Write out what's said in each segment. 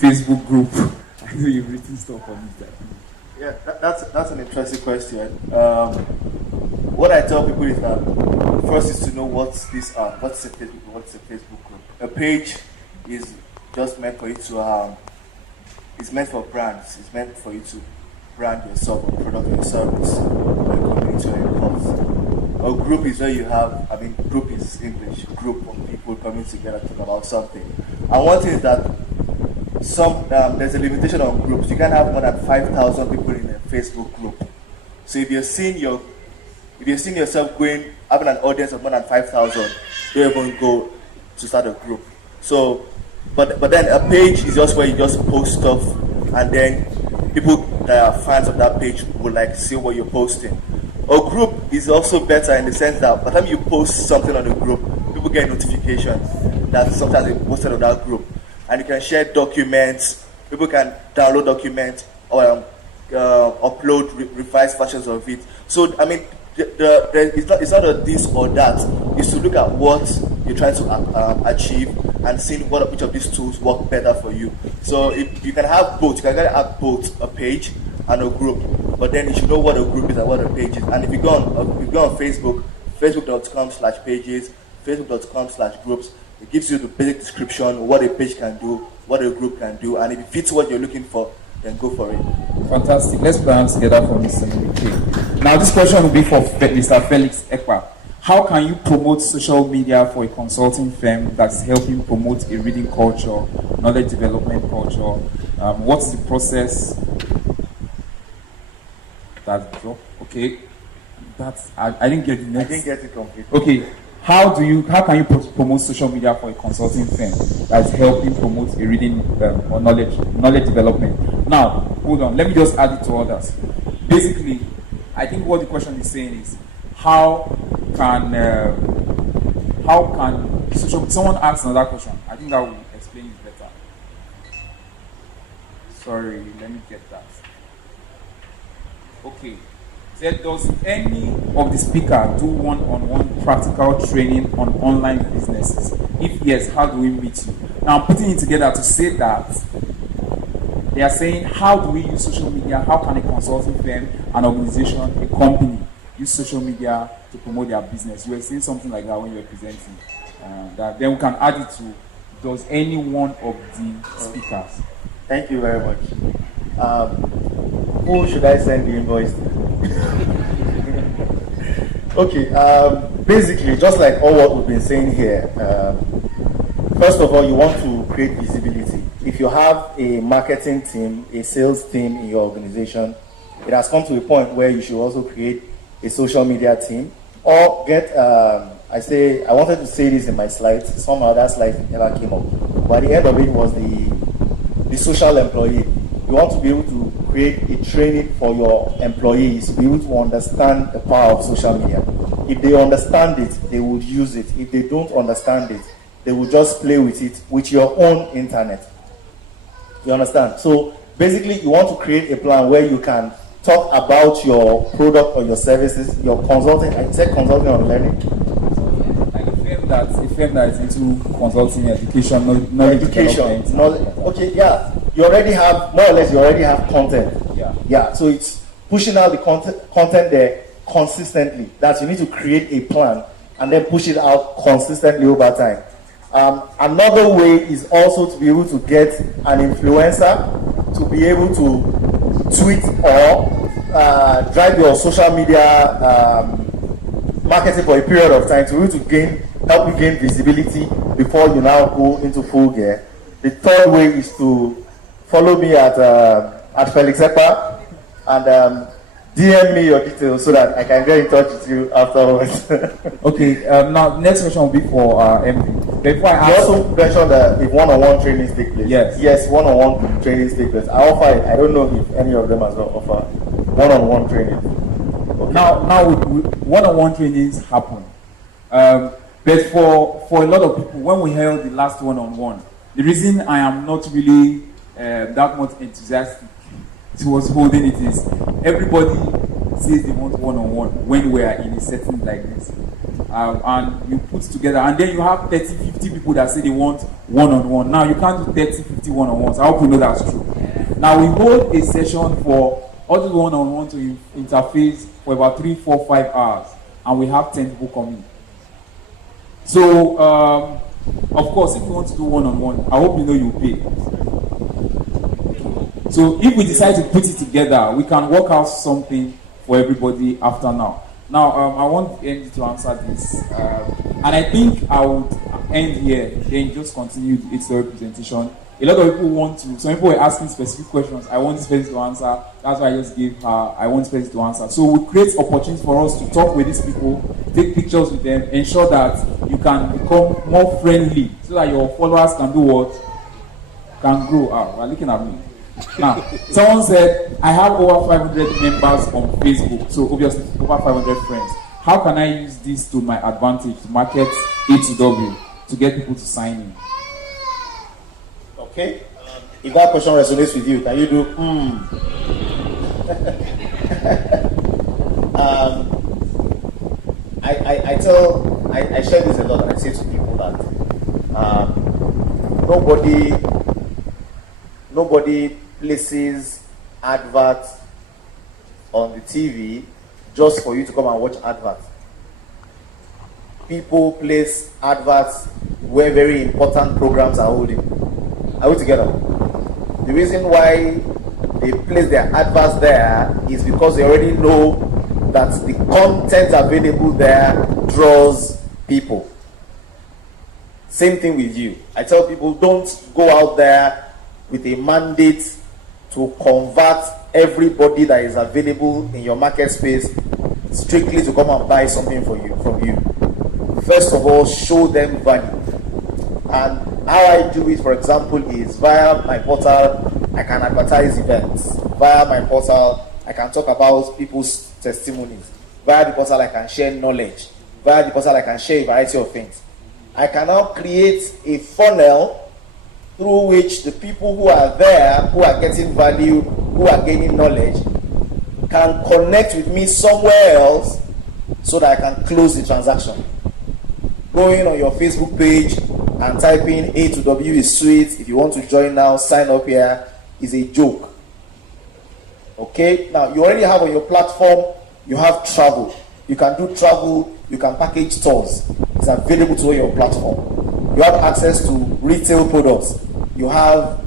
Facebook group? I know you've written stuff on it. Yeah, that's an interesting question. What I tell people is that first is to know what's a Facebook group. A page is just meant for you to it's meant for brands. It's meant for you to brand yourself or product or service or a company to your cause. A group is where you have, group is English, group of people coming together to talk about something. And one thing is that there's a limitation on groups. You can't have more than 5,000 people in a Facebook group. So if you're seeing yourself having an audience of more than 5,000, don't even go to start a group. So, but then a page is just where you just post stuff, and then people that are fans of that page will see what you're posting. A group is also better in the sense that by the time you post something on the group, people get notifications that sometimes they posted on that group. And you can share documents, people can download documents or upload revised versions of it. So, it's not a this or that. It's to look at what you're trying to achieve and seeing which of these tools work better for you. So, if you can have both, you can have both a page and a group, but then you should know what a group is and what a page is. And if you go on Facebook, facebook.com/pages, facebook.com/groups, it gives you the basic description, what a page can do, what a group can do, and if it fits what you're looking for, then go for it. Fantastic. Let's put our hands together for Mr. Mimike. Now, this question will be for Mr. Felix Ekpa. How can you promote social media for a consulting firm that's helping promote a reading culture, knowledge development culture? What's the process? Okay. I didn't get it. I didn't get it completely. Okay. How can you promote social media for a consulting firm that's helping promote a reading or knowledge development? Now, hold on. Let me just add it to others. Basically, I think what the question is saying is how can someone ask another question? I think that will explain it better. Sorry, let me get that. Okay. Does any of the speakers do one-on-one practical training on online businesses? If yes, how do we meet you? Now I'm putting it together to say that they are saying, how do we use social media? How can a consulting firm, an organization, a company use social media to promote their business? You were saying something like that when you were presenting. Then we can add it to, does any one of the speakers? Thank you very much. Who should I send the invoice to? Okay, basically, just like all what we've been saying here, first of all, you want to create visibility. If you have a marketing team, a sales team in your organization, it has come to a point where you should also create a social media team, or get, I wanted to say this in my slides, some other slides never came up, but the end of it was the social employee. You want to be able to create a training for your employees to be able to understand the power of social media. If they understand it, they would use it. If they don't understand it, they will just play with it with your own internet. You understand? So basically, you want to create a plan where you can talk about your product or your services, your consulting. I said consulting or learning. Like a firm that is into consulting, education, knowledge education. Okay, yeah. You already have, more or less, content. Yeah. So it's pushing out the content there consistently. That you need to create a plan and then push it out consistently over time. Another way is also to be able to get an influencer to be able to tweet or drive your social media marketing for a period of time to be able to help you gain visibility before you now go into full gear. The third way is to follow me at Felix Ekpa and DM me your details so that I can get in touch with you afterwards. Okay, now next question will be for MD. Before I you also mentioned that if one-on-one trainings take place. Yes, one-on-one trainings take place. I offer it. I don't know if any of them as well offer one-on-one training. Okay. Now one-on-one trainings happen. But for a lot of people, when we held the last one-on-one, the reason I am not really that much enthusiastic towards holding it is everybody says they want one-on-one when we are in a setting like this. And you put together, and then you have 30, 50 people that say they want one-on-one. Now, you can't do 30, 50 one-on-ones. I hope you know that's true. Now, we hold a session for all the one-on-one to interface for about 3, 4, 5 hours, and we have 10 people coming. So, of course, if you want to do one-on-one, I hope you know you pay. So if we decide to put it together, we can work out something for everybody after now. Now, I want Andy to answer this. And I think I would end here, then just continue the A2W presentation. A lot of people want to, some people were asking specific questions. I want this person to answer. That's why I just gave her, I want this person to answer. So we create opportunities for us to talk with these people, take pictures with them, ensure that you can become more friendly so that your followers can do what? Can grow. We're looking at me. Now, someone said, I have over 500 members on Facebook, so obviously over 500 friends. How can I use this to my advantage to market A2W to get people to sign in? Okay. If that question resonates with you, can you do I share this a lot, and I say to people that nobody places adverts on the TV just for you to come and watch adverts. People place adverts where very important programs are holding. Are we together? The reason why they place their adverts there is because they already know that the content available there draws people. Same thing with you. I tell people, don't go out there with a mandate to convert everybody that is available in your market space strictly to come and buy something from you. First of all, show them value. And how I do it, for example, is via my portal, I can advertise events. Via my portal, I can talk about people's testimonies. Via the portal, I can share knowledge. Via the portal, I can share a variety of things. I can now create a funnel through which the people who are there, who are getting value, who are gaining knowledge, can connect with me somewhere else so that I can close the transaction. Going on your Facebook page and typing A2W is sweet, if you want to join now, sign up here, is a joke. Okay, now you already have on your platform, you have travel. You can do travel, you can package tours. It's available to your platform. You have access to retail products. You have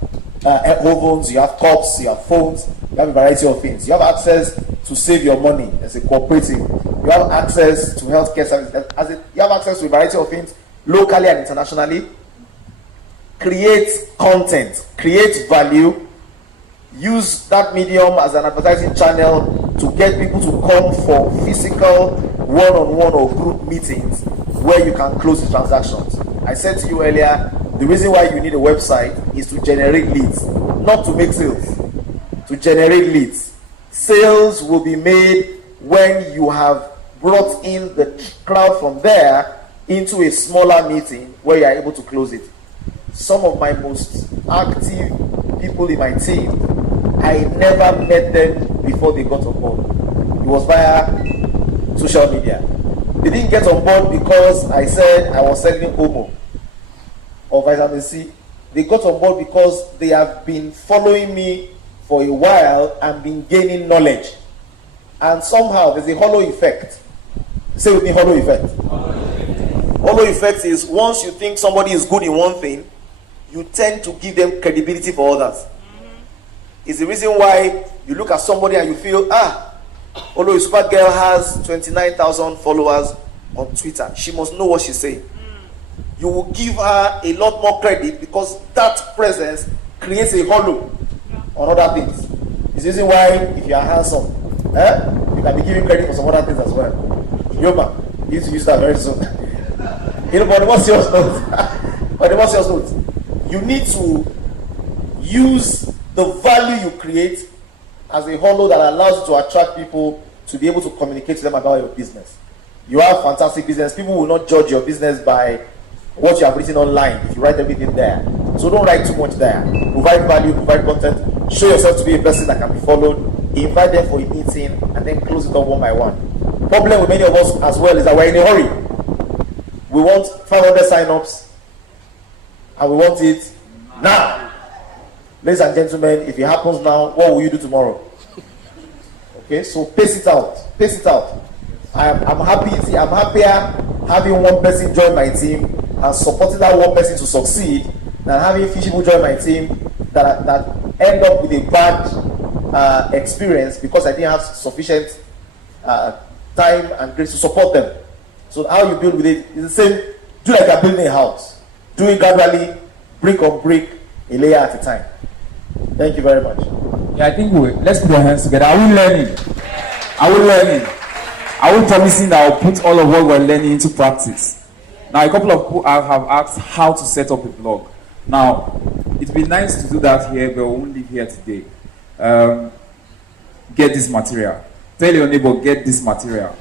ovens, you have cups, you have phones, you have a variety of things. You have access to save your money as a cooperative. You have access to healthcare services. You have access to a variety of things locally and internationally. Create content, create value, use that medium as an advertising channel to get people to come for physical one-on-one or group meetings where you can close the transactions. I said to you earlier, the reason why you need a website is to generate leads, not to make sales, to generate leads. Sales will be made when you have brought in the crowd from there into a smaller meeting where you are able to close it. Some of my most active people in my team, I never met them before they got on board. It was via social media. They didn't get on board because I said I was selling Omo or vitamin C. They got on board because they have been following me for a while and been gaining knowledge. And somehow there's a hollow effect. Say with me, hollow effect. Hollow effect is once you think somebody is good in one thing, you tend to give them credibility for others. It's the reason why you look at somebody and you feel, although Super Girl has 29,000 followers on Twitter, she must know what she's saying. You will give her a lot more credit because that presence creates a hollow on other things. It's the reason why if you are handsome, you can be giving credit for some other things as well. Yoma, you need to use that very soon. But what's your note? You need to use the value you create as a hollow that allows you to attract people to be able to communicate to them about your business. You have fantastic business. People will not judge your business by what you have written online if you write everything there. So don't write too much there. Provide value, provide content, show yourself to be a person that can be followed, invite them for a meeting, and then close it up one by one. Problem with many of us as well is that we're in a hurry. We want 500 sign-ups, and we want it now. Ladies and gentlemen, if it happens now, what will you do tomorrow? Okay, so pace it out. Pace it out. I'm happier having one person join my team and supporting that one person to succeed than having 50 people join my team that end up with a bad experience because I didn't have sufficient time and grace to support them. So how you build with it is the same. Do like you're building a house. Do it gradually, brick on brick, a layer at a time. Thank you very much. Yeah, I think let's put our hands together. Are we learning? Are we learning? Are we promising that I'll put all of what we're learning into practice? Now, a couple of people have asked how to set up a blog. Now, it'd be nice to do that here, but we won't leave here today. Get this material. Tell your neighbor, get this material.